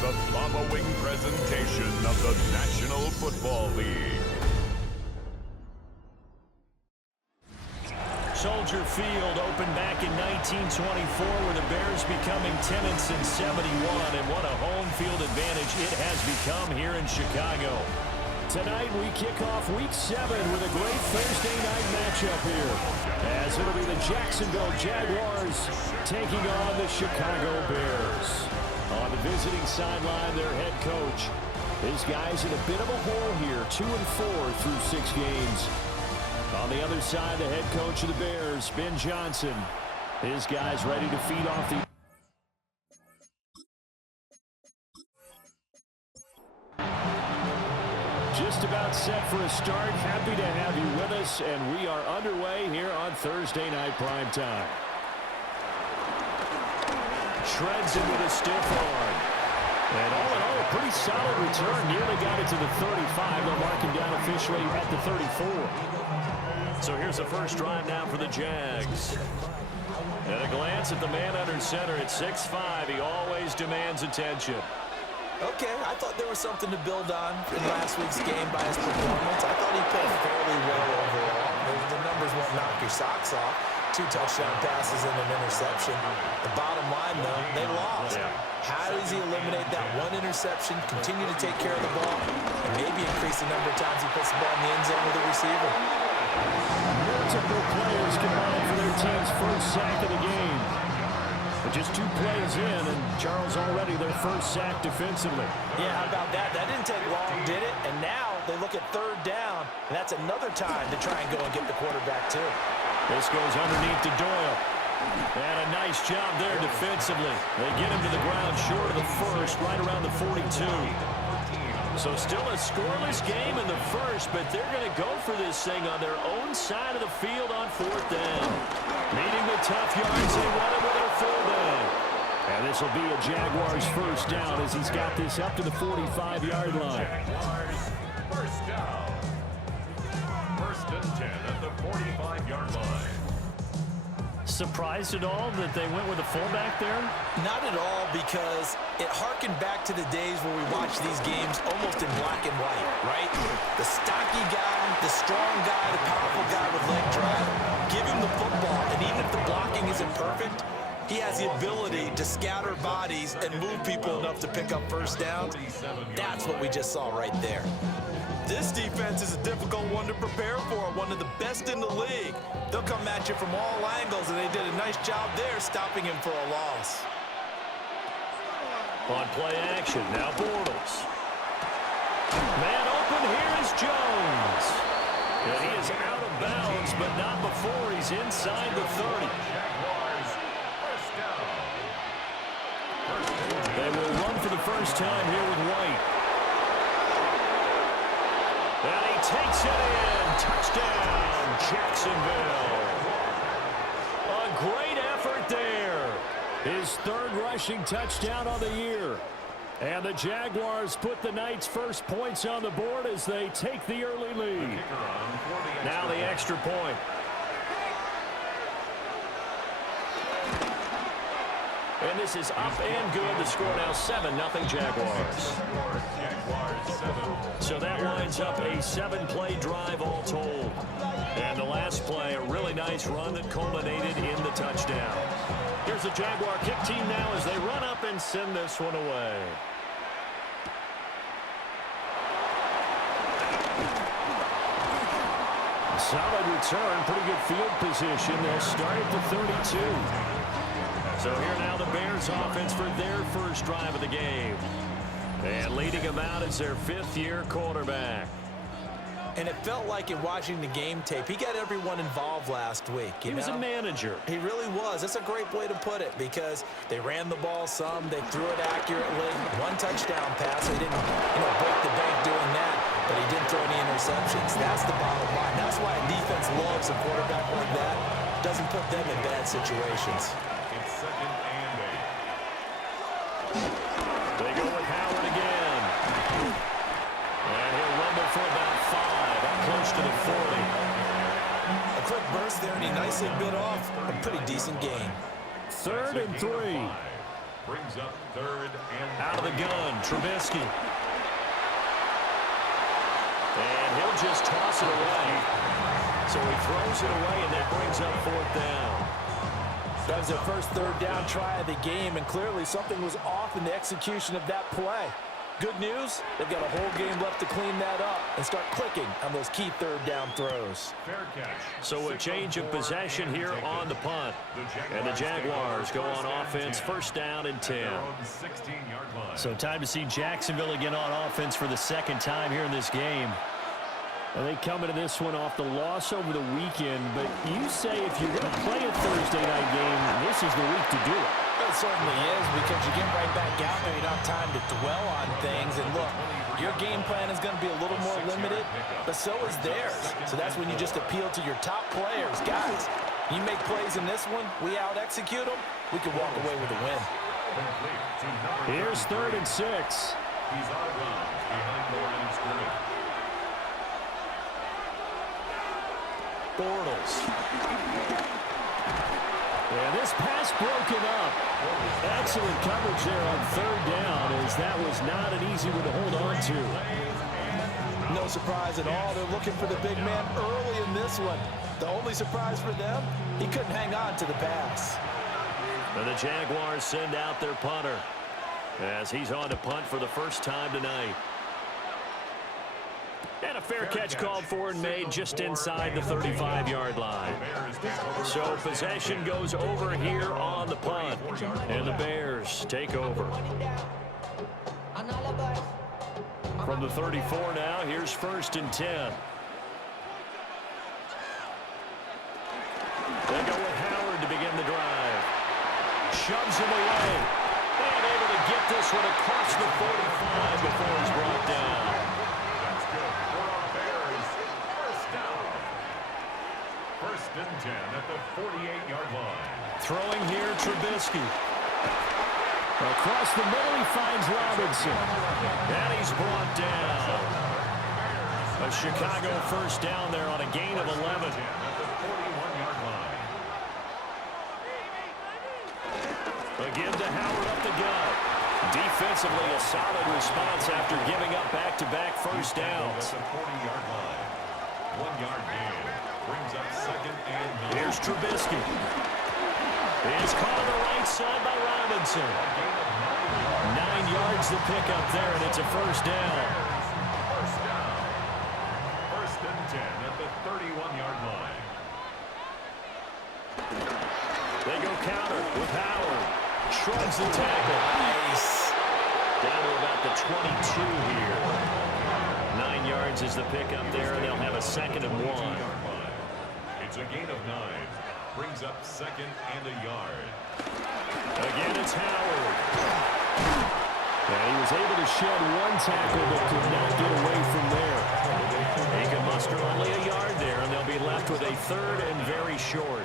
the following presentation of the National Football League. Soldier Field opened back in 1924 with the Bears becoming tenants in 71, and what a home field advantage it has become here in Chicago. Tonight we kick off Week 7 with a great Thursday night matchup here, as it'll be the Jacksonville Jaguars taking on the Chicago Bears. On the visiting sideline, their head coach. His guys in a bit of a hole here, 2-4 through 6 games. On the other side, the head coach of the Bears, Ben Johnson. His guys ready to feed off the... Just about set for a start. Happy to have you with us, and we are underway here on Thursday Night Primetime. Shreds him with a stiff arm. And all in all, a pretty solid return. Nearly got it to the 35. They'll mark him down officially at the 34. So here's the first drive now for the Jags. At a glance at the man under center at 6'5", he always demands attention. Okay, I thought there was something to build on in last week's game by his performance. I thought he played fairly well overall. The numbers won't knock your socks off. 2 touchdown passes and an interception. The bottom line, though, they lost. Yeah. How does he eliminate that 1 interception, continue to take care of the ball, and maybe increase the number of times he puts the ball in the end zone with a receiver? Multiple players combined for their team's first sack of the game. But just 2 plays in, and Charles already their first sack defensively. Yeah, how about that? That didn't take long, did it? And now they look at 3rd down, and that's another time to try and go and get the quarterback, too. This goes underneath to Doyle. And a nice job there defensively. They get him to the ground short of the first, right around the 42. So still a scoreless game in the first, but they're going to go for this thing on their own side of the field on 4th down. Needing the tough yards, they run it with their full down. And this will be a Jaguars first down as he's got this up to the 45-yard line. First down. 1st and 10 at the 45-yard line. Surprised at all that they went with a fullback there? Not at all, because it harkened back to the days where we watched these games almost in black and white, right? The stocky guy, the strong guy, the powerful guy with leg drive. Give him the football, and even if the blocking isn't perfect, he has the ability to scatter bodies and move people enough to pick up first downs. That's what we just saw right there. This defense is a difficult one to prepare for, one of the best in the league. They'll come at you from all angles, and they did a nice job there stopping him for a loss. On play action, now Bortles. Man open, here is Jones. And he is out of bounds, but not before he's inside the 30. They will run for the first time here with White. And he takes it in. Touchdown, Jacksonville. A great effort there. His 3rd rushing touchdown on the year. And the Jaguars put the Knights' first points on the board as they take the early lead. Now the extra point. And this is up and good. The score now 7-0 Jaguars. So that winds up a 7-play drive all told. And the last play, a really nice run that culminated in the touchdown. Here's the Jaguar kick team now as they run up and send this one away. Solid return, pretty good field position. They'll start at the 32. So here now the Bears offense for their first drive of the game. And leading them out is their 5th-year quarterback. And it felt like in watching the game tape, he got everyone involved last week. He was a manager. He really was. That's a great way to put it, because they ran the ball some, they threw it accurately. 1 touchdown pass. They didn't, break the bank doing that, but he didn't throw any interceptions. That's the bottom line. That's why a defense loves a quarterback like that. Doesn't put them in bad situations. It's 2nd and 8. They go with Howard again. And he'll rumble for about 5, up close to the 40. A quick burst there, and he nicely bit off a pretty decent gain. 3rd and 3. Brings up third and out of the gun, Trubisky. And he'll just toss it away. So he throws it away, and that brings up fourth down. That was their first third down try of the game, and clearly something was off in the execution of that play. Good news, they've got a whole game left to clean that up and start clicking on those key third down throws. fair catch. So a change of possession here on the punt. And the Jaguars go on offense, first down and 10. So time to see Jacksonville again on offense for the second time here in this game. And they come into this one off the loss over the weekend, but you say if you're going to play a Thursday night game, this is the week to do it. It certainly is, because you get right back out there. You don't have time to dwell on things. And look, your game plan is going to be a little more limited, but so is theirs. So that's when you just appeal to your top players. Guys, you make plays in this one, we out-execute them, we can walk away with a win. Here's third and 6. He's out of bounds behind the line of scrimmage. Bortles. And this pass broken up. Excellent coverage there on third down, as that was not an easy one to hold on to. No surprise at all. They're looking for the big man early in this one. The only surprise for them, he couldn't hang on to the pass. And the Jaguars send out their punter as he's on to punt for the first time tonight. And a fair catch called for and made just inside the 35-yard line. So possession goes over here on the punt. And the Bears take over. From the 34 now, here's first and 10. They go with Howard to begin the drive. Shoves him away. And able to get this one across the 45 before he's brought down. First and 10 at the 48-yard line. Throwing here, Trubisky. Across the middle, he finds Robinson. And he's brought down. A Chicago first down there on a gain of 11. At the 41-yard line. Again to Howard up the gut. Defensively, a solid response after giving up back-to-back first downs. At the 40-yard line. 1 yard gain. Brings up second and 9. Here's Trubisky. It's caught on the right side by Robinson. 9 yards to pick up there, and it's a first down. First down. First and 10 at the 31-yard line. They go counter with Howard. Shrugs the tackle. Nice. Down to about the 22 here. 9 yards is the pickup there, and they'll have a second and 1. It's a gain of 9. Brings up second and a yard. Again, it's Howard. And he was able to shed one tackle, but could not get away from there. He can muster only a yard there, and they'll be left with a third and very short.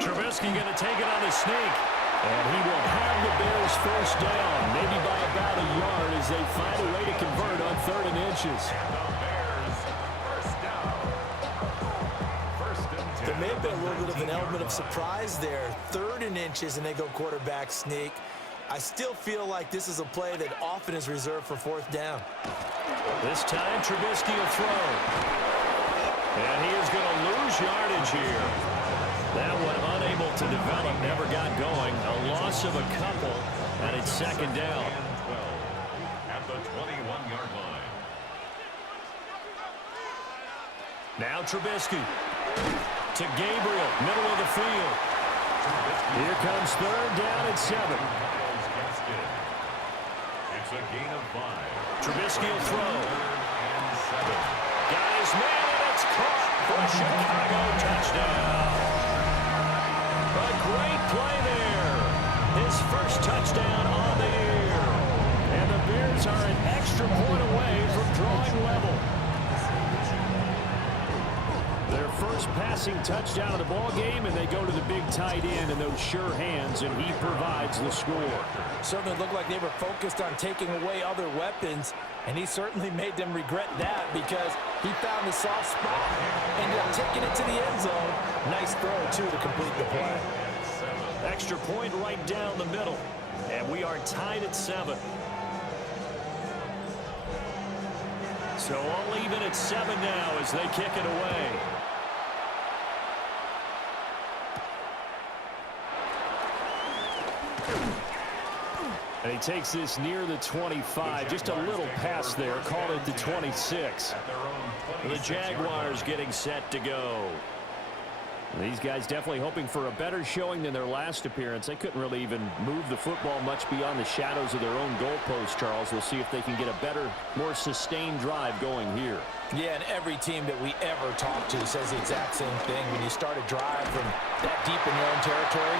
Trubisky going to take it on the sneak. And he will have the Bears first down, maybe by about a yard, as they find a way to convert on third and inches. There may have been a little bit of an element of surprise there. Third and inches, and they go quarterback sneak. I still feel like this is a play that often is reserved for fourth down. This time, Trubisky will throw. And he is going to lose yardage here. That one unable to develop, never got going. A loss of a couple, and it's second down. At the 21-yard line. Now Trubisky to Gabriel, middle of the field. Here comes third down and 7. It's a gain of 5. Trubisky will throw. And 7. Got his man, and it's caught for a Chicago touchdown. A great play there. His first touchdown on the year. And the Bears are an extra point away from drawing level. Their first passing touchdown of the ball game, and they go to the big tight end and those sure hands, and he provides the score. Certainly looked like they were focused on taking away other weapons, and he certainly made them regret that, because he found the soft spot, ended up taking it to the end zone. Nice throw, too, to complete the play. Extra point right down the middle. And we are tied at 7. So all even at 7 now as they kick it away. And he takes this near the 25. Just a little pass there. Called it the 26. The Jaguars getting set to go. These guys definitely hoping for a better showing than their last appearance. They couldn't really even move the football much beyond the shadows of their own goalpost, Charles. We'll see if they can get a better, more sustained drive going here. Yeah, and every team that we ever talk to says the exact same thing. When you start a drive from that deep in your own territory,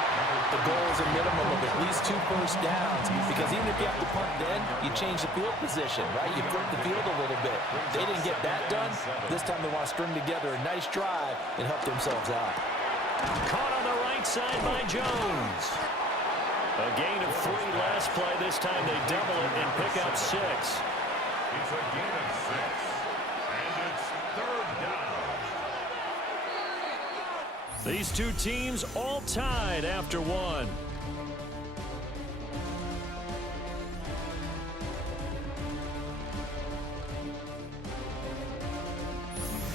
the goal is a minimum of at least 2 first downs, because even if you have to punt then, you change the field position, right? You flip the field a little bit. They didn't get that done. This time they want to string together a nice drive and help themselves out. Caught on the right side by Jones. A gain of 3 last play. This time they double it and pick up 6. It's a gain of 6. And it's 3rd down. These two teams all tied after 1.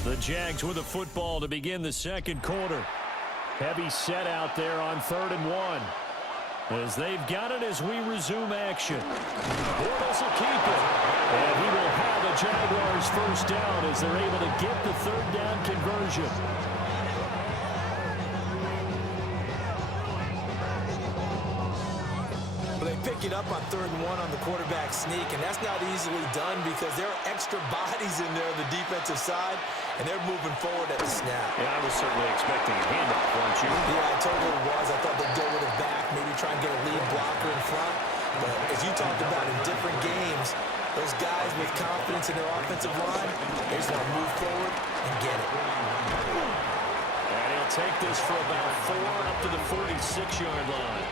The Jags with the football to begin the second quarter. Heavy set out there on 3rd and 1. As they've got it as we resume action. Bortles will keep it. And he will have the Jaguars first down as they're able to get the 3rd down conversion. They pick it up on 3rd and 1 on the quarterback sneak, and that's not easily done because there are extra bodies in there on the defensive side, and they're moving forward at the snap. Yeah, I was certainly expecting a handoff, weren't you? Yeah, I totally was. I thought they'd go with it back, maybe try and get a lead blocker in front. But as you talked about in different games, those guys with confidence in their offensive line, they just want to move forward and get it. And he'll take this for about 4 up to the 46-yard line.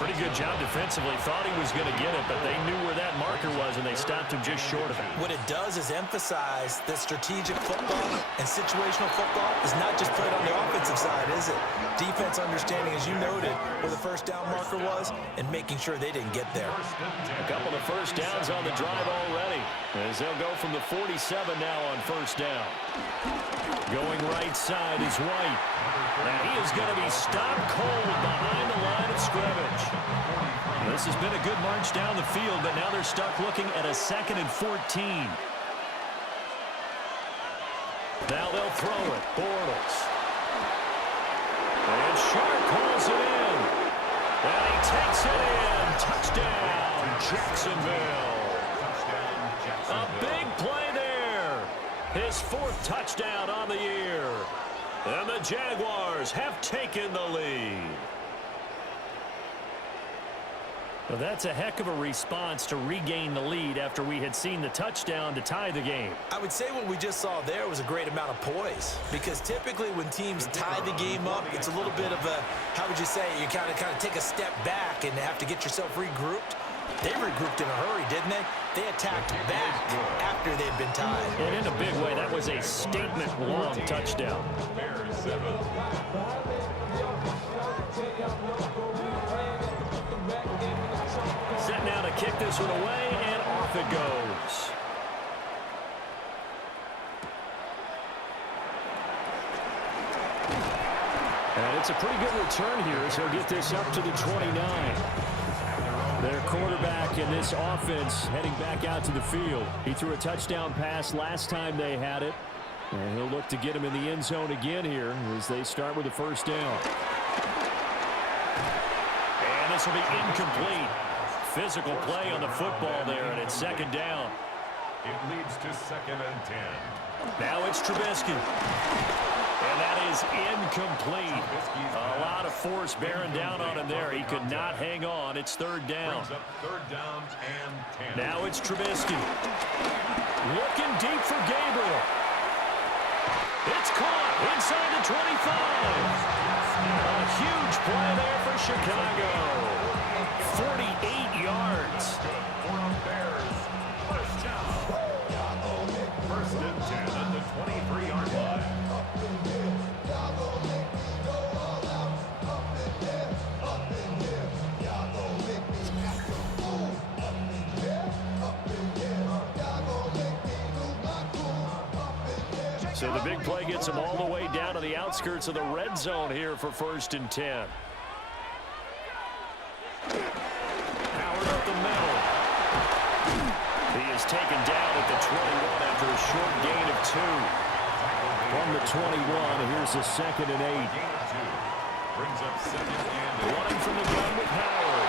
Pretty good job defensively. Thought he was going to get it, but they knew where that marker was, and they stopped him just short of it. What it does is emphasize that strategic football and situational football is not just played on the offensive side, is it? Defense understanding, as you noted, where the first down marker was and making sure they didn't get there. A couple of first downs on the drive already, as they'll go from the 47 now on first down. Going right side is White. And he is going to be stopped cold behind the line of scrimmage. This has been a good march down the field, but now they're stuck looking at a 2nd and 14. Now they'll throw it. Bortles. And Sharp pulls it in. And he takes it in. Touchdown, Jacksonville. A big play there. His 4th touchdown on the year. And the Jaguars have taken the lead. Well, that's a heck of a response to regain the lead after we had seen the touchdown to tie the game. I would say what we just saw there was a great amount of poise, because typically when teams tie the game up, it's a little bit of a, how would you say, you kind of take a step back and have to get yourself regrouped. They regrouped in a hurry, didn't they? They attacked back after they'd been tied. And in a big way, that was a statement-long touchdown. Set now to kick this one away, and off it goes. And it's a pretty good return here, so he'll get this up to the 29. Their quarterback in this offense heading back out to the field. He threw a touchdown pass last time they had it. And he'll look to get him in the end zone again here as they start with the first down. And this will be incomplete. Physical play on the football there, and it's 2nd down. It leads to 2nd and 10. Now it's Trubisky. And that is incomplete. A lot of force bearing down on him there. He could not hang on. It's 3rd down. Brings up 3rd down and 10. Now it's Trubisky. Looking deep for Gabriel. It's caught inside the 25. A huge play there for Chicago. 48 yards. Good for the Bears. First down. 1st and 10 at the 23-yard line. So the big play gets them all the way down to the outskirts of the red zone here for 1st and 10. Howard up the middle. He is taken down at the 21 after a short gain of 2. From the 21, here's a 2nd and 8. Brings up 2nd and 8. Running from the gun with Howard.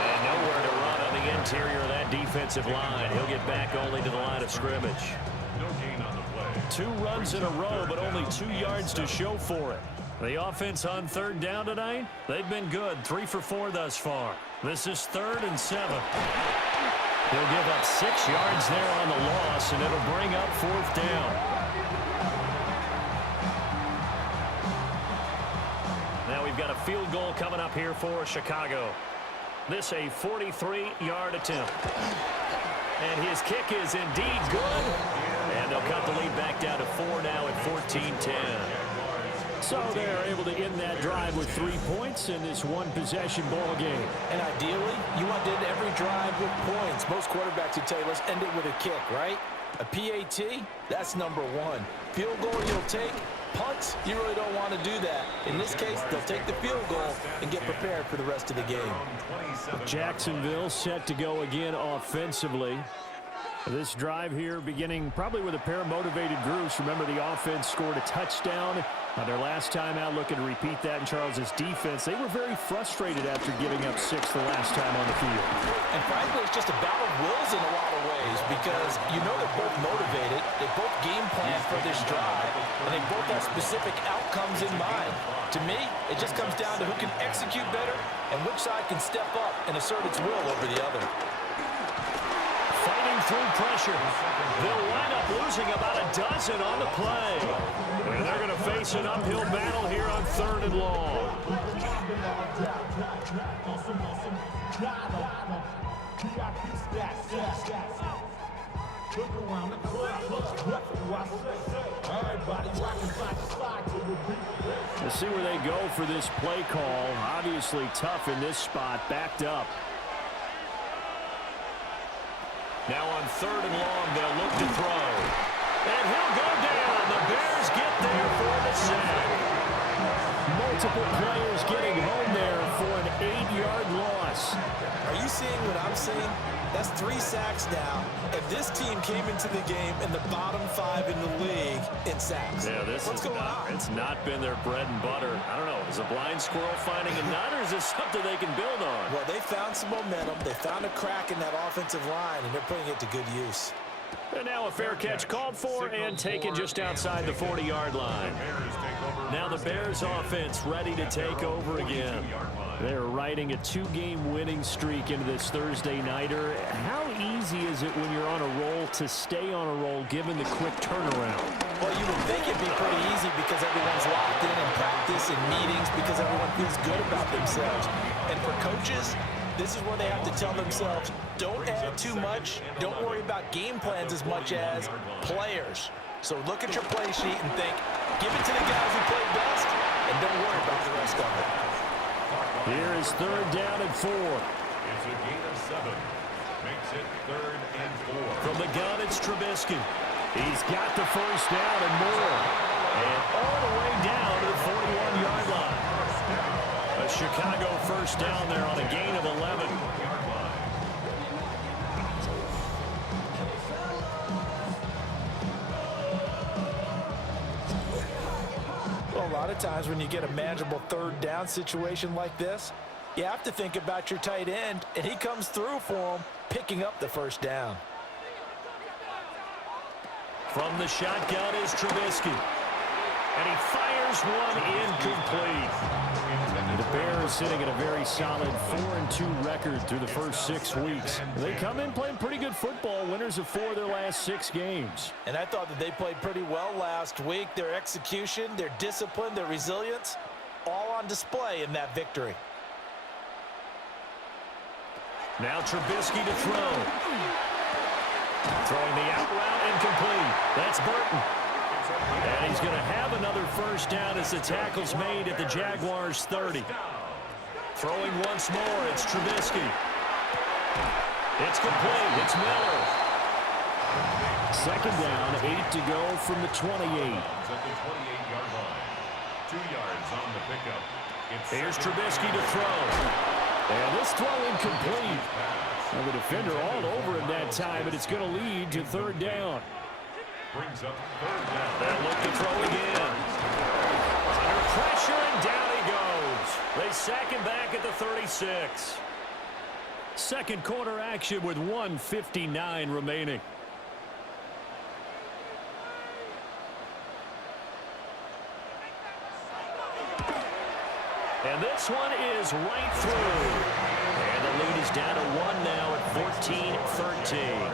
And nowhere to run on the interior of that defensive line. He'll get back only to the line of scrimmage. No gain on the play. 2 runs in a row, but only 2 yards to show for it. The offense on 3rd down tonight, they've been good. 3 for 4 thus far. This is 3rd and 7. He'll give up 6 yards there on the loss, and it'll bring up 4th down. Now we've got a field goal coming up here for Chicago. This a 43-yard attempt. And his kick is indeed good. And they'll cut the lead back down to 4 now at 14-10. So they're able to end that drive with 3 points in this one-possession ball game. And ideally, you want to end every drive with points. Most quarterbacks would tell you, let's end it with a kick, right? A PAT, that's number 1. Field goal you'll take. Punts, you really don't want to do that. In this case, they'll take the field goal and get prepared for the rest of the game. Jacksonville set to go again offensively. This drive here beginning probably with a pair of motivated groups. Remember, the offense scored a touchdown their last time out. Looking to repeat that in Charles's defense. They were very frustrated after giving up 6 the last time on the field. And frankly, it's just a battle of wills in a lot of ways because you know they're both motivated. They both game plan for this drive, and they both have specific outcomes in mind. To me, it just comes down to who can execute better and which side can step up and assert its will over the other. Fighting through pressure. They'll wind up losing about a dozen on the play. And they're going to face an uphill battle here on 3rd and long. Let's see where they go for this play call. Obviously tough in this spot, backed up. Now on 3rd and long, they'll look to throw. And he'll go down. The Bears get there for the sack. Multiple players getting home there for an 8-yard loss. Are you seeing what I'm seeing? That's 3 sacks now. And this team came into the game in the bottom 5 in the league in sacks. Yeah, what's going on? It's not been their bread and butter. I don't know. Is a blind squirrel finding a nut, or is this something they can build on? Well, they found some momentum. They found a crack in that offensive line, and they're putting it to good use. And now a fair catch called for and taken just outside the 40-yard line. Now the Bears offense ready to take over again. They're riding a 2-game winning streak into this Thursday nighter. How easy is it when you're on a roll to stay on a roll given the quick turnaround? Well, you would think it'd be pretty easy because everyone's locked in practice and meetings because everyone feels good about themselves. And for coaches, this is where they have to tell themselves, don't add too much. Don't worry about game plans as much as players. So look at your play sheet and think, give it to the guys who play best, and don't worry about the rest of it. Here is 3rd down and 4. It's a gain of 7. Makes it 3rd and 4. From the gun, it's Trubisky. He's got the first down and more. And all the way down to the 41-yard line. A Chicago first down there on a gain of 11. Well, a lot of times when you get a manageable 3rd down situation like this, you have to think about your tight end, and he comes through for him, picking up the first down. From the shotgun is Trubisky. And he fires one incomplete. The Bears sitting at a very solid 4-2 record through the first 6 weeks. They come in playing pretty good football, winners of 4 of their last 6 games. And I thought that they played pretty well last week. Their execution, their discipline, their resilience, all on display in that victory. Now Trubisky to throw. Throwing the out route incomplete. That's Burton. And he's going to have another first down as the tackle's made at the Jaguars' 30. Throwing once more, it's Trubisky. It's complete. It's Miller. Second down, 8 to go from the 28. At the 28-yard line. 2 yards on the pickup. Here's Trubisky to throw. And this throw incomplete. And the defender all over him that time, but it's going to lead to third down. Brings up third down. They'll look to throw again. Under pressure, and down he goes. They sack him back at the 36. Second quarter action with 1:59 remaining. And this one is right through. And the lead is down to 1 now at 14-13.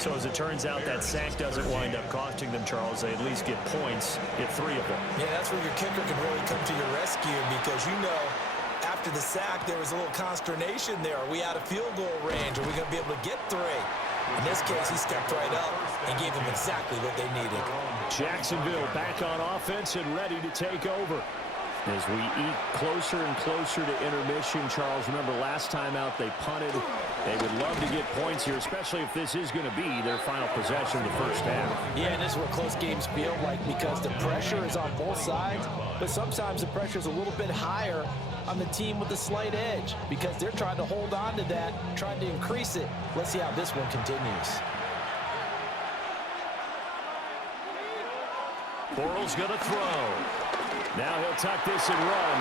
So as it turns out, that sack doesn't wind up costing them, Charles. They at least get points, get 3 of them. Yeah, that's where your kicker can really come to your rescue because, after the sack, there was a little consternation there. Are we out of field goal range? Are we going to be able to get 3? In this case, he stepped right up and gave them exactly what they needed. Jacksonville back on offense and ready to take over. As we eat closer and closer to intermission, Charles, remember last time out they punted. They would love to get points here, especially if this is going to be their final possession of the first half. Yeah, and this is what close games feel like because the pressure is on both sides, but sometimes the pressure is a little bit higher on the team with the slight edge because they're trying to hold on to that, trying to increase it. Let's see how this one continues. Bortles going to throw. Now he'll tuck this and run.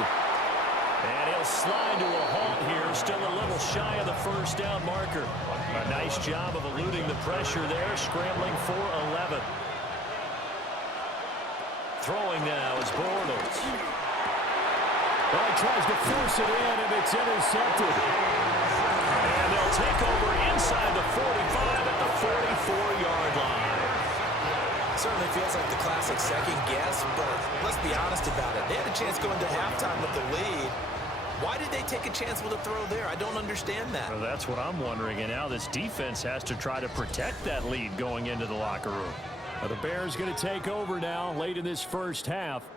And he'll slide to a halt here, still a little shy of the first down marker. A nice job of eluding the pressure there, scrambling for 11. Throwing now is Bortles. Well, he tries to force it in, and it's intercepted. And they'll take over inside the 45 at the 44-yard line. Certainly feels like the classic second guess, but let's be honest about it. They had a chance going to halftime with the lead. Why did they take a chance with a throw there? I don't understand that. Well, that's what I'm wondering, and now this defense has to try to protect that lead going into the locker room. Well, the Bears going to take over now late in this first half.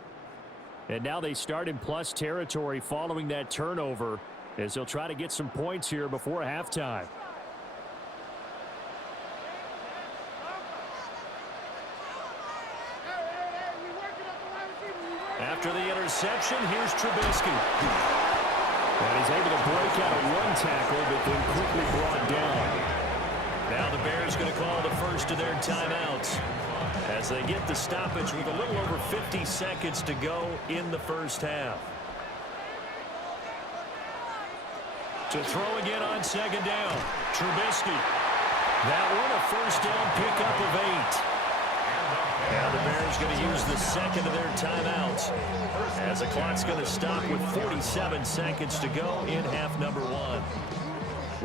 And now they start in plus territory following that turnover as they'll try to get some points here before halftime. After the interception, here's Trubisky. And he's able to break out of one tackle, but then quickly brought down. Now the Bears going to call the first of their timeouts as they get the stoppage with a little over 50 seconds to go in the first half. To throw again on second down, Trubisky. That one a first down pickup of 8. Now the Bears going to use the second of their timeouts as the clock's going to stop with 47 seconds to go in half number 1.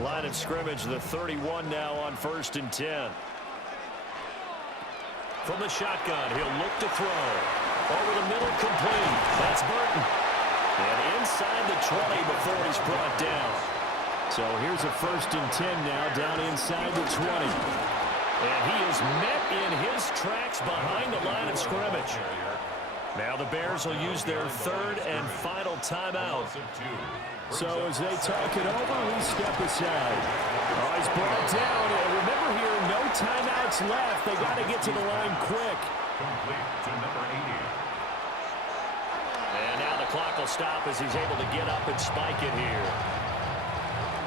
Line of scrimmage, the 31 now on 1st and 10. From the shotgun, he'll look to throw. Over the middle, complete. That's Burton. And inside the 20 before he's brought down. So here's a 1st and 10 now down inside the 20. And he is met in his tracks behind the line of scrimmage. Now the Bears will use their 3rd and final timeout. So as they talk it over, we step aside. Oh, he's brought down. And remember here, no timeouts left. They got to get to the line quick. Complete to number 80. And now the clock will stop as he's able to get up and spike it here.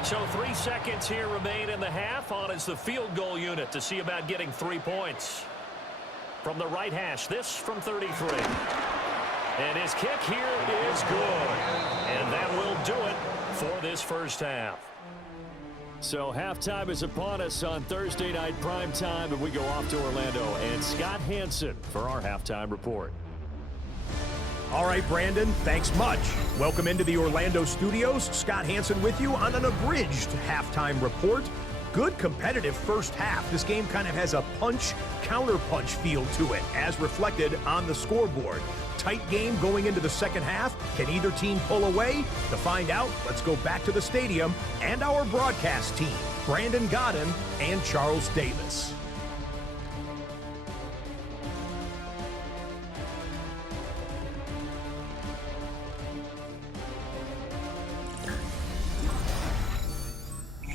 So 3 seconds here remain in the half. On is the field goal unit to see about getting 3 points. From the right hash, this from 33. And his kick here is good. And that will do it for this first half. So halftime is upon us on Thursday night primetime, and we go off to Orlando. And Scott Hansen for our halftime report. All right, Brandon, thanks much. Welcome into the Orlando studios. Scott Hansen with you on an abridged halftime report. Good competitive first half. This game kind of has a punch-counterpunch feel to it, as reflected on the scoreboard. Tight game going into the second half. Can either team pull away? To find out, let's go back to the stadium and our broadcast team, Brandon Godden and Charles Davis.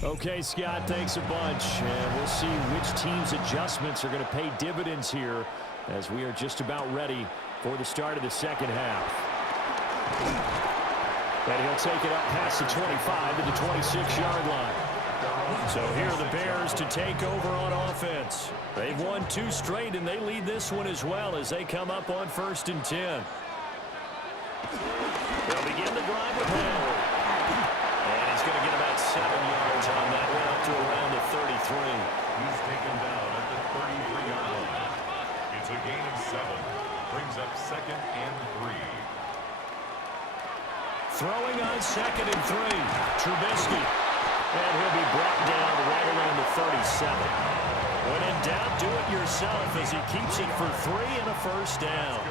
Okay, Scott, thanks a bunch. And we'll see which team's adjustments are going to pay dividends here as we are just about ready for the start of the second half. And he'll take it up past the 25 to the 26-yard line. So here are the Bears to take over on offense. They've won 2 straight, and they lead this one as well as they come up on 1st and 10. They'll begin the drive with Howard. And he's going to get about 7 yards on that one up to around the 33. He's taken down at the 33-yard line. It's a gain of 7. Brings up 2nd and 3. Throwing on 2nd and 3. Trubisky. And he'll be brought down right around the 37. When in doubt, do it yourself as he keeps it for 3 and a first down.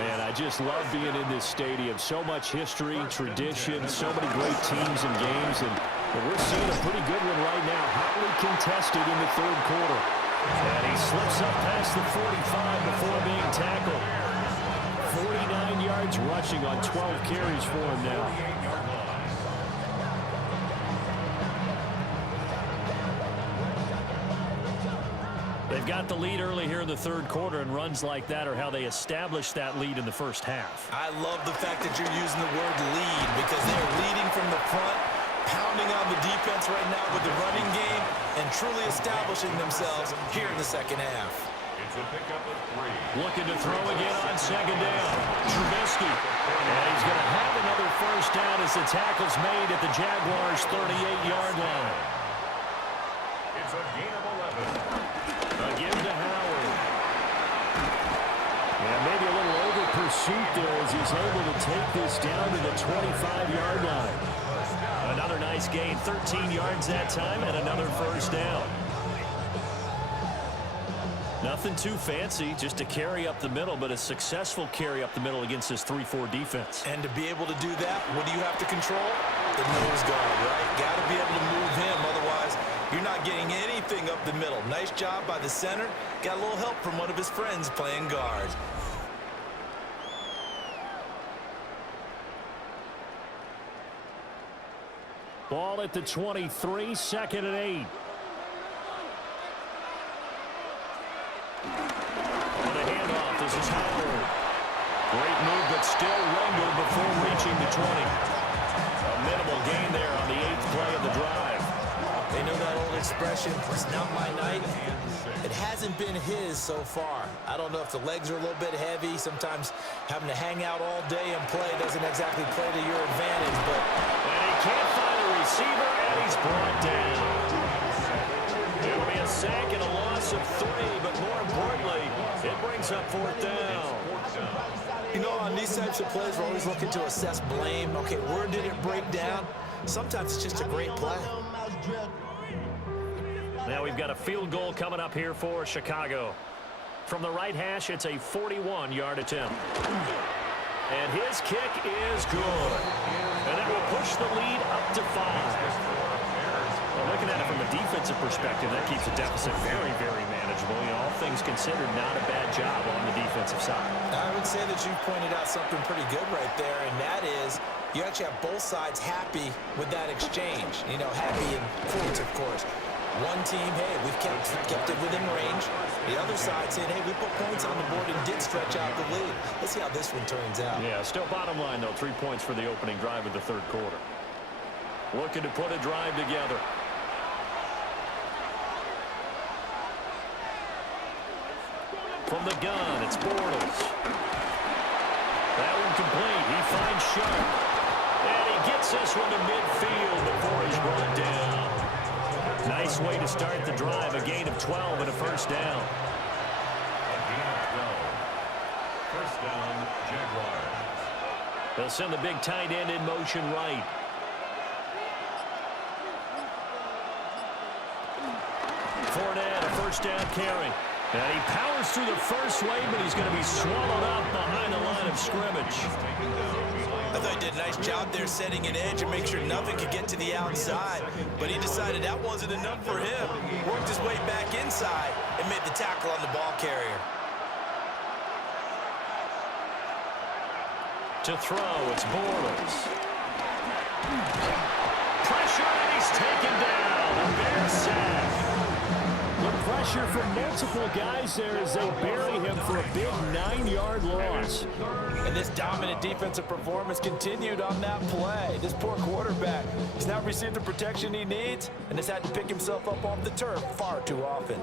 Man, I just love being in this stadium. So much history, tradition, so many great teams and games. And we're seeing a pretty good one right now, hotly contested in the 3rd quarter. And he slips up past the 45 before being tackled. 49 yards rushing on 12 carries for him now. They've got the lead early here in the 3rd quarter, and runs like that are how they establish that lead in the first half. I love the fact that you're using the word lead because they're leading from the front, pounding on the defense right now with the running game, and truly establishing themselves here in the second half. It's a pickup of 3. Looking to throw again on 2nd down. Trubisky. And he's going to have another first down as the tackle's made at the Jaguars' 38-yard line. It's a gain of 11. Again to Howard. And maybe a little over pursuit there as he's able to take this down to the 25-yard line. Another nice gain, 13 yards that time, and another first down. Nothing too fancy, just a carry up the middle, but a successful carry up the middle against this 3-4 defense. And to be able to do that, what do you have to control? The nose guard, right? Got to be able to move him, otherwise you're not getting anything up the middle. Nice job by the center. Got a little help from one of his friends playing guard. Ball at the 23, 2nd and 8. On the handoff, this is Howard. Great move, but still wrangled before reaching the 20. A minimal gain there on the 8th play of the drive. They know that old expression, it's not my night. It hasn't been his so far. I don't know if the legs are a little bit heavy. Sometimes having to hang out all day and play doesn't exactly play to your advantage. But and he can't find a receiver, and he's brought down. It'll be a sack and a loss of 3, but more importantly, it brings up 4th down. You know, on these types of plays, we're always looking to assess blame. Okay, where did it break down? Sometimes it's just a great play. Now we've got a field goal coming up here for Chicago. From the right hash, it's a 41-yard attempt. And his kick is good. And it will push the lead up to 5. Well, looking at it from a defensive perspective, that keeps the deficit very, very manageable. You know, all things considered, not a bad job on the defensive side. I would say that you pointed out something pretty good right there, and that is you actually have both sides happy with that exchange. You know, happy in quotes, of course. One team, hey, we've kept it within range. The other side saying, hey, we put points on the board and did stretch out the lead. Let's see how this one turns out. Yeah, still bottom line, though, 3 points for the opening drive of the 3rd quarter. Looking to put a drive together. From the gun, it's Bortles. That one complete. He finds Sharp. And he gets this one to midfield before he's brought down. Nice way to start the drive. A gain of 12 and a first down. A gain of 12. First down, Jaguars. They'll send the big tight end in motion right. Fournette, a first down carry. And he powers through the first wave, but he's going to be swallowed up behind the line of scrimmage. I thought he did a nice job there setting an edge and make sure nothing could get to the outside. But he decided that wasn't enough for him. Worked his way back inside and made the tackle on the ball carrier. To throw, it's Bortles. Pressure, and he He's taken down. The Bears sack. The pressure from multiple guys there as they bury him for a big 9-yard loss. And this dominant defensive performance continued on that play. This poor quarterback has not received the protection he needs and has had to pick himself up off the turf far too often.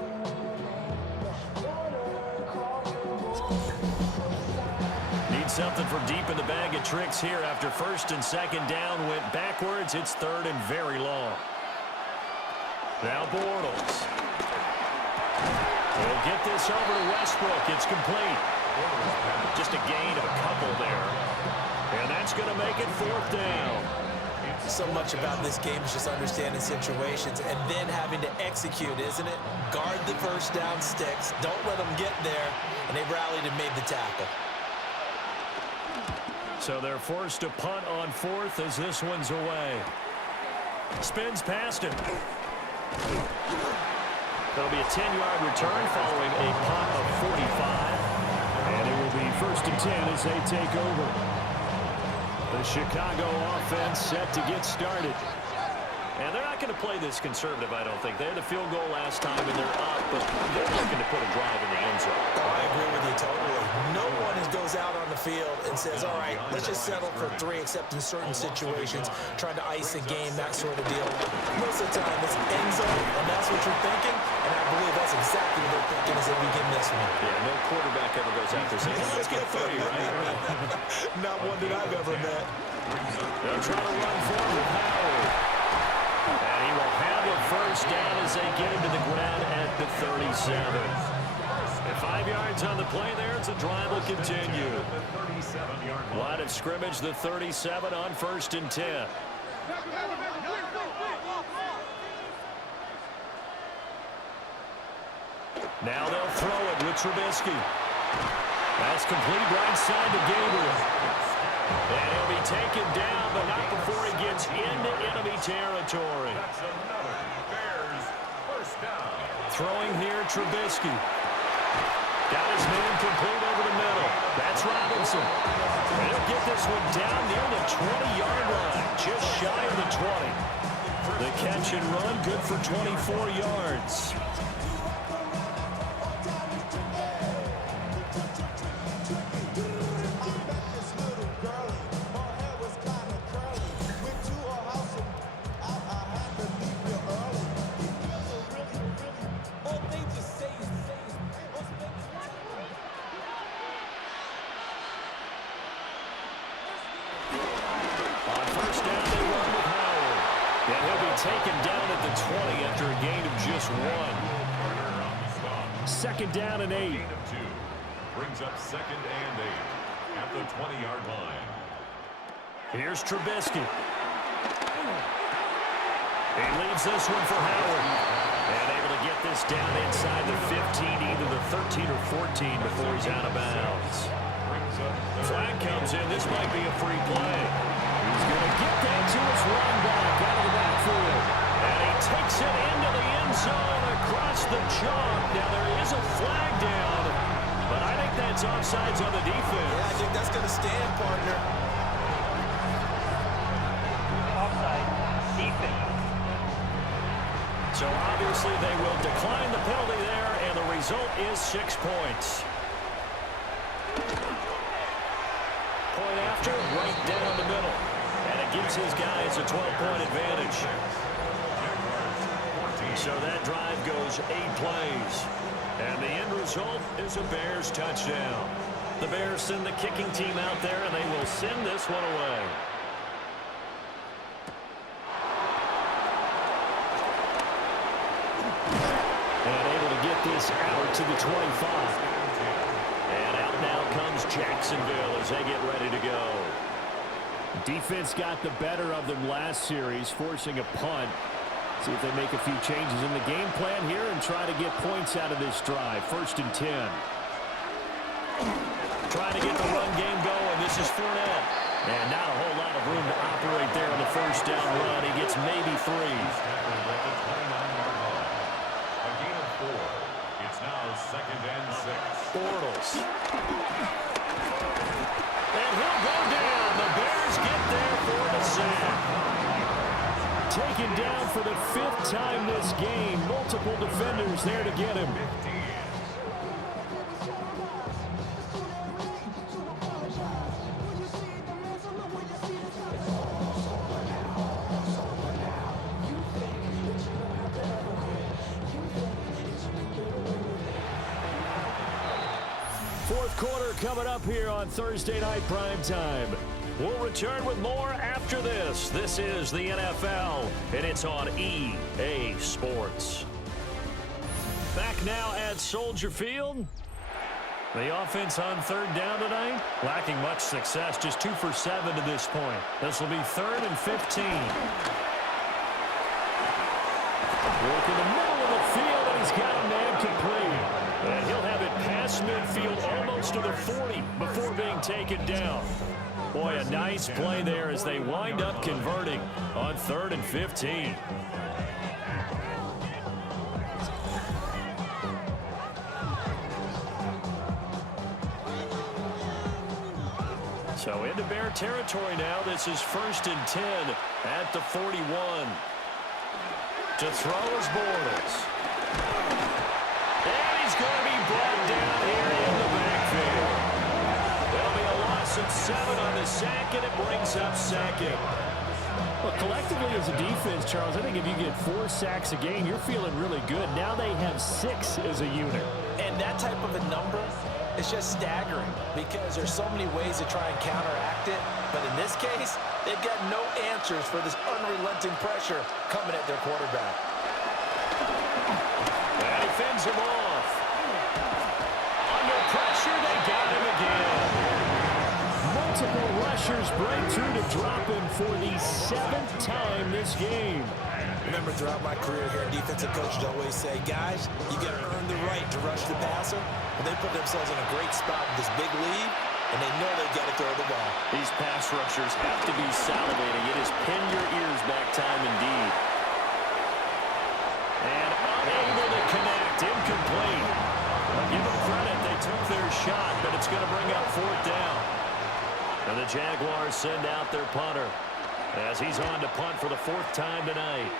Need something from deep in the bag of tricks here after first and second down went backwards. It's third and very long. Now Bortles. He'll get this over to Westbrook. It's complete. Just a gain of a couple there. And that's going to make it fourth down. So much about this game is just understanding situations and then having to execute, isn't it? Guard the first down sticks. Don't let them get there. And they rallied and made the tackle. So they're forced to punt on fourth as this one's away. Spins past him. That'll be a 10-yard return following a punt of 45. And it will be first and 10 as they take over. The Chicago offense set to get started. And they're not going to play this conservative, I don't think. They had a field goal last time, and they're up, but they're looking to put a drive in the end zone. Oh, I agree with you totally. No one goes out on the field and says, all right, let's just settle for 3, except in certain situations, trying to ice a game, that sort of deal. Most of the time, it's end zone, and that's what you're thinking, and I believe that's exactly what they're thinking as they begin this one. Yeah, no quarterback ever goes out there saying, let's get 30, right? Not one that I've ever met. They'll try to run forward with Howard. And he will have a first down as they get him to the ground at the 37. And 5 yards on the play there. It's a drive will continue. Line of scrimmage, the 37 on first and 10. Now they'll throw it with Trubisky. That's complete right side to Gabriel. And he'll be taken down, but not before he gets into enemy territory. Throwing here, Trubisky. Got his man complete over the middle. That's Robinson. And he'll get this one down near the 20-yard line, just shy of the 20. The catch and run, good for 24 yards. Taken down at the 20 after a gain of just 1. Second down and 8. Brings up second and 8 at the 20-yard line. Here's Trubisky. He leaves this one for Howard. And able to get this down inside the 15, either the 13 or 14 before he's out of bounds. Flag comes in. This might be a free play. He's going to get that to his running back out of the backfield. And he takes it into the end zone across the chalk. Now there is a flag down, but I think that's offsides on the defense. Yeah, I think that's going to stand, partner. Offside, defense. So obviously they will decline the penalty there, and the result is 6 points. Point after, right down the middle. And it gives his guys a 12-point advantage. So that drive goes 8 plays. And the end result is a Bears touchdown. The Bears send the kicking team out there, and they will send this one away. And able to get this out to the 25. And out now comes Jacksonville as they get ready to go. Defense got the better of them last series, forcing a punt. See if they make a few changes in the game plan here and try to get points out of this drive. First and 10. Trying to get the run game going. This is Fournette. And not a whole lot of room to operate there on the first down run. He gets maybe 3. A gain of 4. It's now second and 6. Bortles. And he'll go down. The Bears get there for the sack. Taken down for the 5th time this game. Multiple defenders there to get him. Fourth quarter coming up here on Thursday Night Primetime. We'll return with more after this. This is the NFL, and it's on EA Sports. Back now at Soldier Field. The offense on 3rd down tonight, lacking much success, just 2 for 7 to this point. This will be 3rd and 15. Work in the middle of the field, and he's got a man complete. And he'll have it past midfield almost to the 40 before being taken down. Boy, a nice play there as they wind up converting on 3rd and 15. So into Bear territory now. This is 1st and 10 at the 41. To throw is Bortles. And he's going to be brought down here in the backfield. There'll be a loss of 7 on the sack, and it brings up 2nd. Well, collectively as a defense, Charles, I think if you get 4 sacks a game, you're feeling really good. Now they have 6 as a unit. And that type of a number is just staggering because there's so many ways to try and counteract it. But in this case, they've got no answers for this unrelenting pressure coming at their quarterback. And he fends him off. Under pressure, they got him again. Multiple rushers break through to drop him for the 7th time this game. Remember, throughout my career here, defensive coaches always say, guys, you got to earn the right to rush the passer. And they put themselves in a great spot with this big lead, and they know they've got to throw the ball. These pass rushers have to be salivating. It is pin your ears back time indeed. And unable to connect, incomplete. I'll give them credit, they took their shot, but it's going to bring up 4th down. And the Jaguars send out their punter as he's on to punt for the 4th time tonight.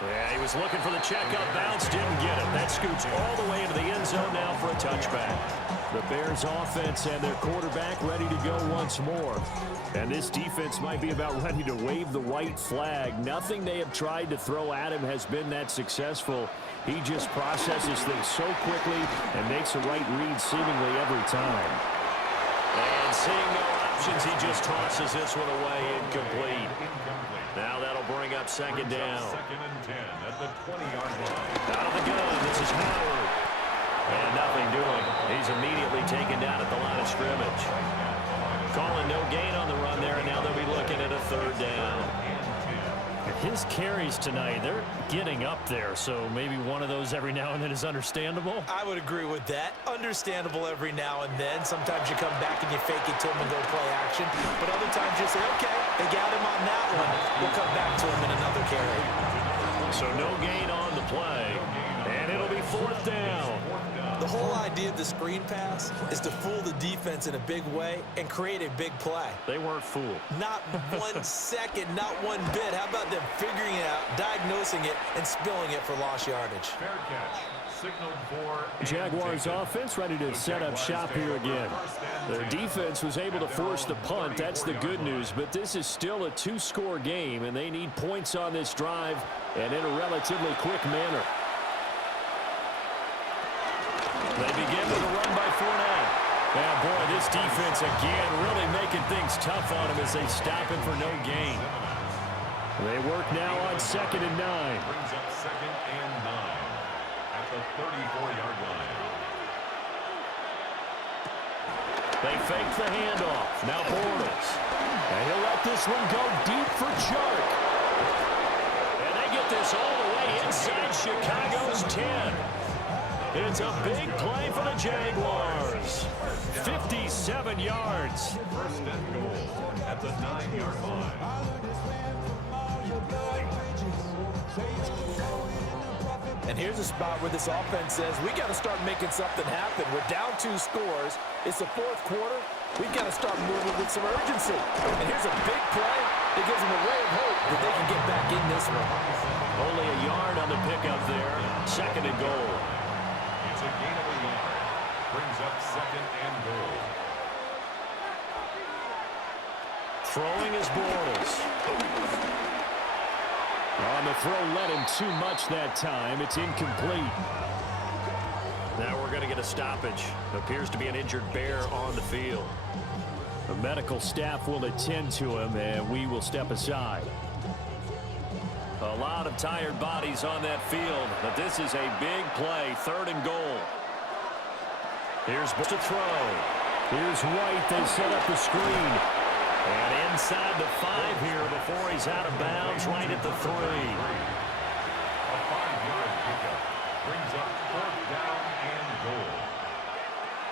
Yeah, he was looking for the checkup bounce, didn't get it. That scoots all the way into the end zone now for a touchback. The Bears offense and their quarterback ready to go once more. And this defense might be about ready to wave the white flag. Nothing they have tried to throw at him has been that successful. He just processes things so quickly and makes a right read seemingly every time. And seeing no options, he just tosses this one away, incomplete. Now that'll bring up 2nd down. 2nd and 10 at the 20-yard line. Out of the gun, this is Howard. And nothing doing. He's immediately taken down at the line of scrimmage. Calling no gain on the run there, and now they'll be looking at a 3rd down. His carries tonight, they're getting up there, so maybe one of those every now and then is understandable. I would agree with that. Understandable every now and then. Sometimes you come back and you fake it to him and go play action. But other times you say, okay, they got him on that one. We'll come back to him in another carry. So no gain on the play, and it'll be 4th down. The whole idea of the screen pass is to fool the defense in a big way and create a big play. They weren't fooled. Not 1 second, not 1 bit. How about them figuring it out, diagnosing it, and spilling it for lost yardage? Fair catch. Signaled for Jaguars offense ready to set up shop here again. Their defense was able to force the punt. That's the good news. But this is still a 2-score game, and they need points on this drive and in a relatively quick manner. They begin with a run by Fournette. Yeah, boy, this defense again really making things tough on him as they stop him for no gain. They work now on 2nd and 9. Brings up 2nd and 9 at the 34-yard line. They fake the handoff. Now Bortles. And he'll let this one go deep for Chark. And they get this all the way inside Chicago's 10. It's a big play for the Jaguars. 57 yards. 1st and goal at the 9-yard line. And here's a spot where this offense says, we got to start making something happen. We're down 2 scores. It's the 4th quarter. We've got to start moving with some urgency. And here's a big play that gives them a ray of hope that they can get back in this one. Only a yard on the pickup there. 2nd and goal. It's a gain of a yard. Brings up 2nd and goal. Throwing is Bortles. On the throw, led him too much that time. It's incomplete. Now we're going to get a stoppage. Appears to be an injured Bear on the field. The medical staff will attend to him, and we will step aside. A lot of tired bodies on that field, but this is a big play. 3rd and goal. Here's to throw. Here's White. They set up the screen. And inside the 5 here before he's out of bounds, right at the 3. A 5-yard pickup brings up 4th down and goal.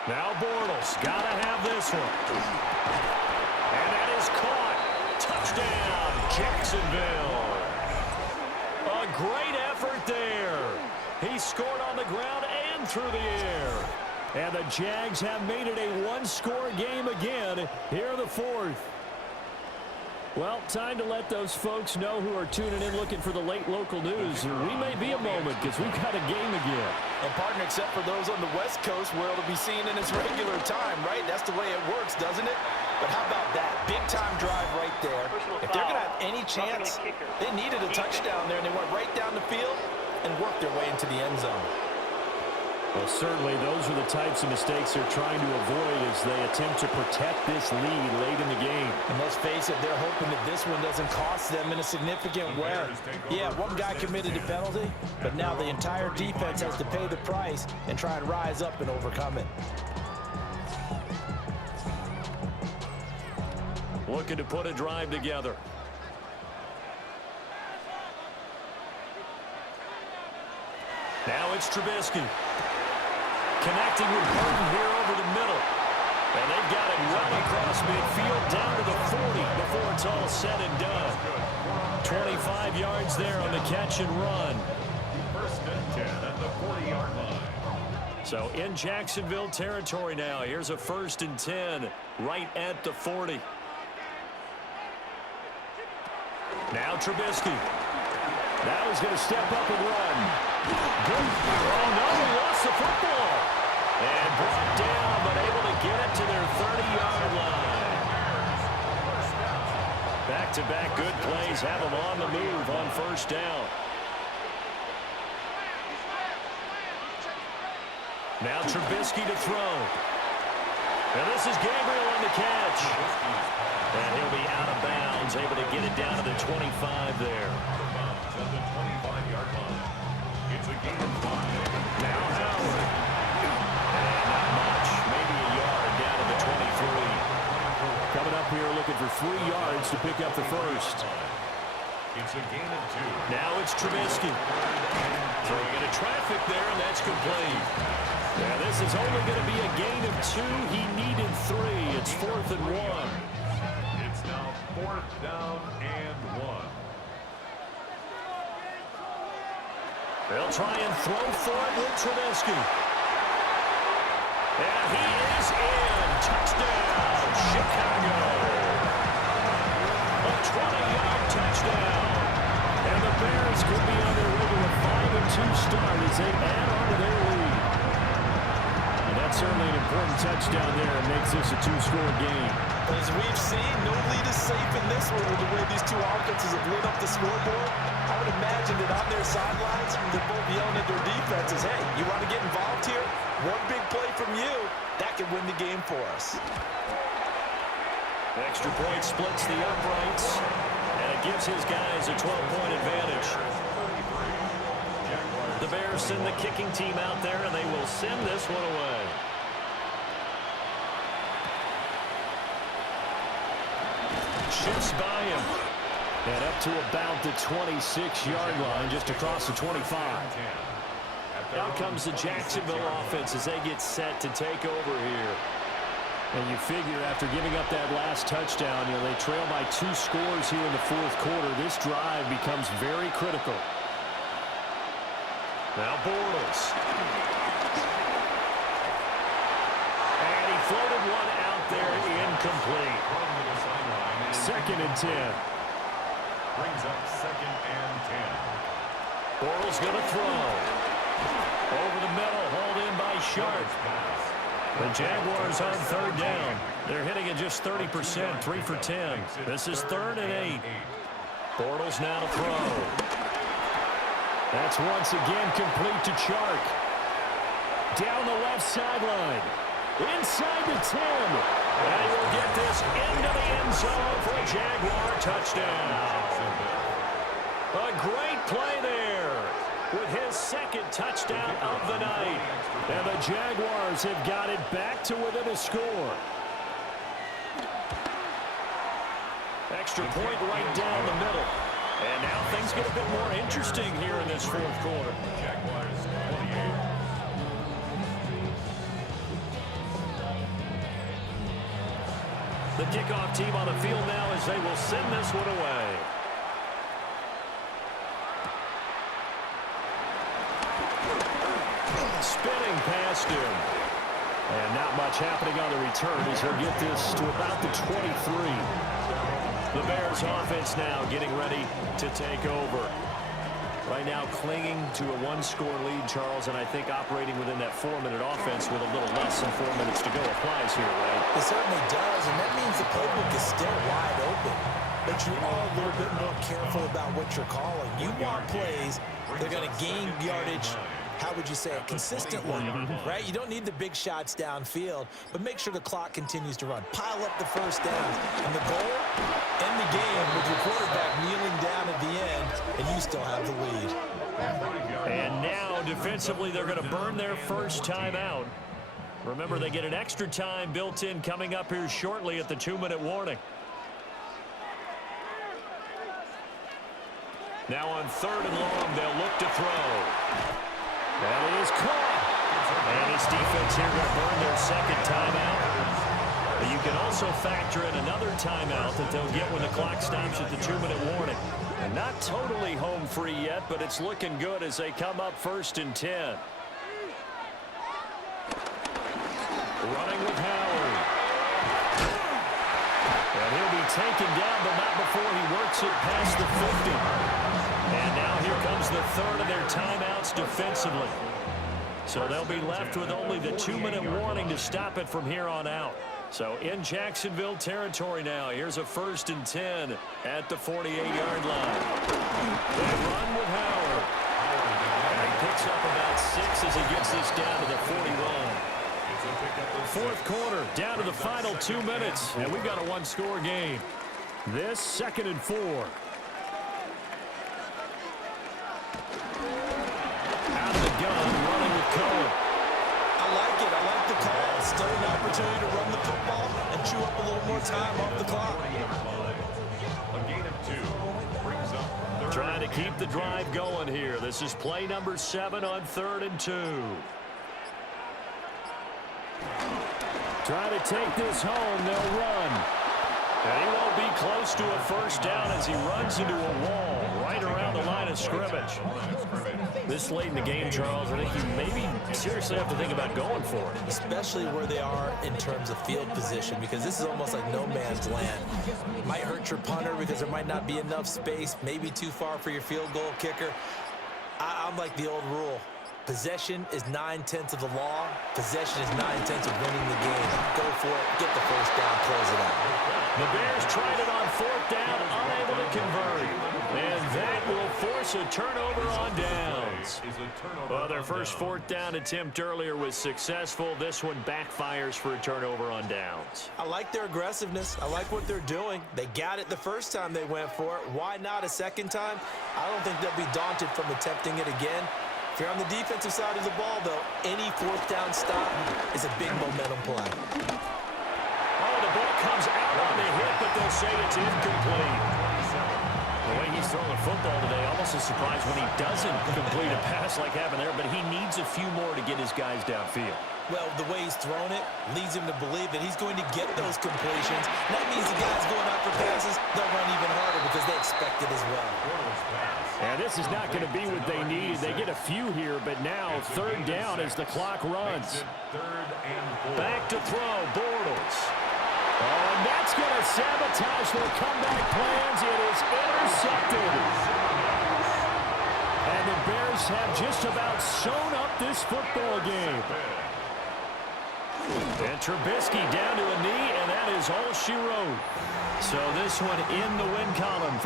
Now Bortles got to have this one. And that is caught. Touchdown, Jacksonville. A great effort there. He scored on the ground and through the air. And the Jags have made it a 1-score game again here in the 4th. Well, time to let those folks know who are tuning in looking for the late local news. We may be a moment because we've got a game again. And partner, except for those on the West Coast where it'll be seen in its regular time, right? That's the way it works, doesn't it? But how about that? Big-time drive right there. If they're going to have any chance, they needed a touchdown there, and they went right down the field and worked their way into the end zone. Well, certainly those are the types of mistakes they're trying to avoid as they attempt to protect this lead late in the game. And let's face it, they're hoping that this one doesn't cost them in a significant way. Yeah, one guy committed a penalty, but now the entire defense has to pay the price and try and rise up and overcome it. Looking to put a drive together. Now it's Trubisky. Connecting with Burton here over the middle. And they've got it well across midfield down to the 40 before it's all said and done. 25 yards there on the catch and run. 1st and 10 at the 40-yard line. So in Jacksonville territory now. Here's a 1st and 10 right at the 40. Now Trubisky. Now he's going to step up and run. Good. Oh, no, he lost the football. And brought down, but able to get it to their 30-yard line. Back-to-back good plays have them on the move on 1st down. Now Trubisky to throw. And this is Gabriel on the catch. And he'll be out of bounds, able to get it down to the 25 there. At the 25-yard line. It's a gain of 5. Now Howard. And not much. Maybe a yard down to the 23. Coming up here looking for 3 yards to pick up the 1st. It's a gain of 2. Now it's Trubisky. Throwing into traffic there, and that's complete. Yeah, this is only going to be a gain of 2. He needed 3. It's 4th and 1. It's now 4th down and 1. They'll try and throw for it with Trubisky. And he is in. Touchdown, Chicago. A 20-yard touchdown. And the Bears could be on their way to a 5-2 start as they add on to their lead. And that's certainly an important touchdown there and makes this a 2-score game. As we've seen, no lead is safe in this one with the way these two offenses have lit up the scoreboard. I would imagine that on their sidelines, they're both yelling at their defenses, hey, you want to get involved here? One big play from you, that could win the game for us. Extra point splits the uprights, and it gives his guys a 12-point advantage. The Bears send the kicking team out there, and they will send this one away. Shifts by him. And up to about the 26-yard line, just across the 25. Out comes the Jacksonville offense as they get set to take over here. And you figure after giving up that last touchdown, they trail by 2 scores here in the 4th quarter. This drive becomes very critical. Now Bortles. And he floated one out there, incomplete. 2nd and 10. Brings up 2nd and 10. Bortles going to throw. Over the middle, hauled in by Sharp. The Jaguars on 3rd down. They're hitting at just 30%, 3 for 10. This is 3rd and 8. Bortles now to throw. That's once again complete to Chark. Down the left sideline. Inside the 10. And he will get this into the end zone for a Jaguar touchdown. A great play there with his 2nd touchdown of the night. And the Jaguars have got it back to within a score. Extra point right down the middle. And now things get a bit more interesting here in this 4th quarter. Jaguars 28. The kickoff team on the field now as they will send this one away. Spinning past him. And not much happening on the return as he'll get this to about the 23. The Bears offense now getting ready to take over. Right now clinging to a 1-score lead, Charles, and I think operating within that 4-minute offense with a little less than 4 minutes to go applies here, right? It certainly does, and that means the playbook is still wide open. But you are a little bit more careful about what you're calling. You want plays that are going to gain yardage, how would you say it, consistently, right? You don't need the big shots downfield, but make sure the clock continues to run. Pile up the first downs. And the goal, end the game with your quarterback kneeling down at the end, and you still have the lead. And now, defensively, they're going to burn their first timeout. Remember, they get an extra time built in coming up here shortly at the 2-minute warning. Now on 3rd and long, they'll look to throw. That is caught. And this defense here going to burn their 2nd timeout. But you can also factor in another timeout that they'll get when the clock stops at the 2-minute warning. And not totally home free yet, but it's looking good as they come up 1st and 10. Running with Howard. And he'll be taken down, but not before he works it past the 50. And now here comes the 3rd of their timeouts defensively. So they'll be left with only the 2-minute warning to stop it from here on out. So in Jacksonville territory now. Here's a 1st and 10 at the 48-yard line. They run with Howard. And he picks up about 6 as he gets this down to the 41. 4th quarter, down to the final 2 minutes. And we've got a 1-score game. This 2nd and 4. Out of the gun, running with Cohen. I like it. I like the call. Still an opportunity to run the football and chew up a little more time off the clock. A gain of 2 brings up 3rd. Trying to keep the drive going here. This is play number 7 on 3rd and 2. Trying to take this home. They'll run. And he won't be close to a first down as he runs into a wall right around the line of scrimmage. This late in the game, Charles, I think you maybe seriously have to think about going for it. Especially where they are in terms of field position, because this is almost like no man's land. Might hurt your punter because there might not be enough space, maybe too far for your field goal kicker. I'm like the old rule. Possession is 9/10 of the law. Possession is 9/10 of winning the game. Go for it. Get the first down. Close it out. The Bears tried it on 4th down, unable to convert. And that will force a turnover on downs. Well, their first 4th down attempt earlier was successful. This one backfires for a turnover on downs. I like their aggressiveness. I like what they're doing. They got it the first time they went for it. Why not a second time? I don't think they'll be daunted from attempting it again. If you're on the defensive side of the ball, though, any 4th down stop is a big momentum play. Oh, the ball comes out on the hit, but they'll say it's incomplete. The way he's throwing the football today, almost a surprise when he doesn't complete a pass like happened there, but he needs a few more to get his guys downfield. Well, the way he's thrown it leads him to believe that he's going to get those completions. That means the guys going out for passes, they'll run even harder because they expect it as well. And this is not going to be what they needed. They get a few here, but now third down as the clock runs. Back to throw, Bortles. Oh, and that's going to sabotage their comeback plans. It is intercepted. And the Bears have just about sewn up this football game. And Trubisky down to a knee, and that is all she wrote. So this one in the win column for